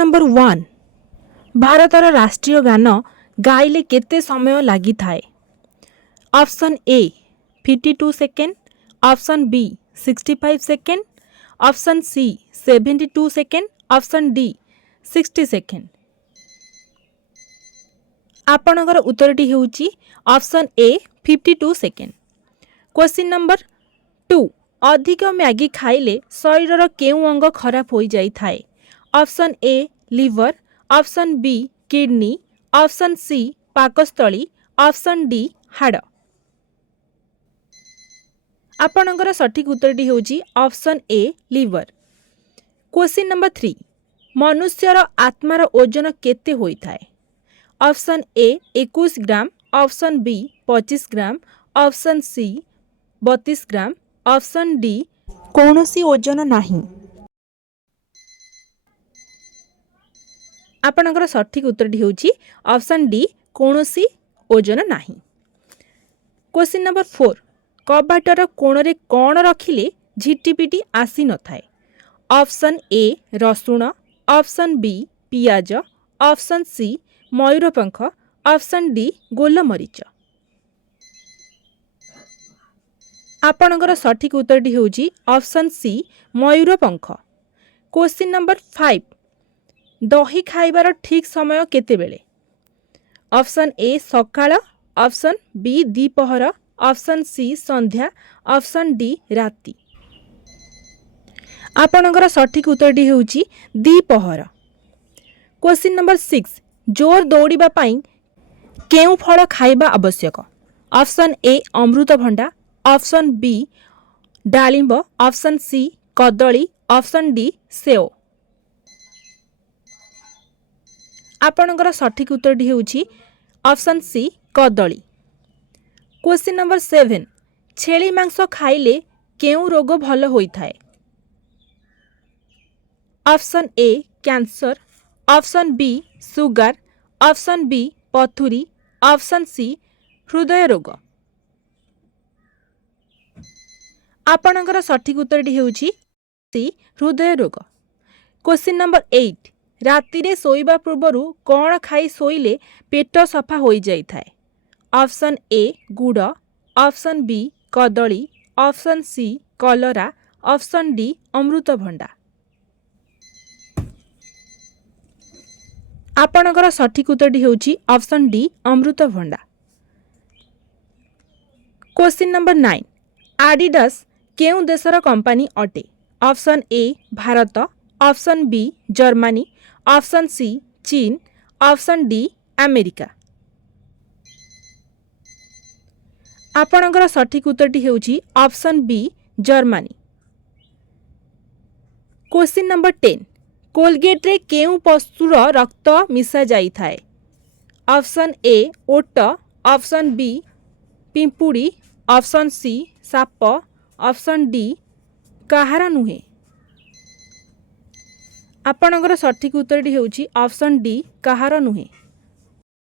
Number 1 भारतर राष्ट्रीय गान गाइले केते समय लगी थाए। Option A 52 second, option B 65 second, option C 72 second, option D 60 second. आपणकर उत्तरटी हेउची option A 52 second. Question number 2 अधिक मैगी खाइले शरीर केउ अंग खराब हो जाई थाए। Option A liver, option B kidney, option C पाकस्थली, ऑप्शन डी हाड़। आपणकर सठिक उत्तरटी हेउची option A liver. Question number 3 मनुष्यर आत्मार ओजन केते होई थाए। Option A 21 gram, option B 25 gram, option C 32 gram, option D कौनसी ओजन नहीं। आपणकर सठिक उत्तरटी हेउची ऑप्शन डी कौनसी ओजन नहीं। क्वेश्चन नंबर 4 कबाटर कोणरे कौन रखिले झिटिपिटी आसी न थाए। ऑप्शन ए रसुण, ऑप्शन बी पियाज, ऑप्शन सी मयूरपंख, ऑप्शन डी गोलमरीच। आपणकर सठिक उत्तरटी हेउची ऑप्शन सी मयूरपंख। क्वेश्चन नंबर 5 दही खाइबार ठीक समय केतेबेले। ऑप्शन ए सकाळ, ऑप्शन बी द्विपहर, ऑप्शन सी संध्या, ऑप्शन डी राति। आपणकर सठिक उत्तरटी हेउची द्विपहर। क्वेश्चन नंबर 6 जोर दौड़िबा पई केउ फल खाइबा आवश्यक। ऑप्शन ए अमृतभंडा, ऑप्शन बी डालिंब, ऑप्शन सी कदली, ऑप्शन डी सेव। आपणकर सठिक उत्तरटी हेउची ऑप्शन सी कदली। क्वेश्चन नंबर 7 छेली मांस खाइले केउ रोग भल होई थाए। Option A cancer, option B sugar, option B पथुरी, ऑप्शन सी हृदय रोग। आपणकर सठिक उत्तरटी हेउची सी हृदय रोग। क्वेश्चन नंबर 8 राति रे सोइबा पूर्वरु कौन खाई सोइले पेट सफा हो जाई थाए। ऑप्शन ए गुड़, ऑप्शन बी कदली, ऑप्शन सी कलरा, ऑप्शन डी अमृतभंडा। आपणकर सठिक उत्तरटी हेउची ऑप्शन डी अमृतभंडा। क्वेश्चन नंबर 9 आडिडास केउ देशर कंपनी अटे। Option A Bharat, option B Germany, option C चीन, ऑप्शन डी अमेरिका। आपणकर सठिक उत्तरटी हेउची option B Germany. Question number 10 Colgate रे केउ पशुर रक्त मिसा जाई थाए। ऑप्शन ए ओट, ऑप्शन बी पिंपुड़ी, ऑप्शन सी साप, ऑप्शन डी काहार नुहे। आपणकर सठिक उत्तरटी हेउची ऑप्शन डी काहार नुहे।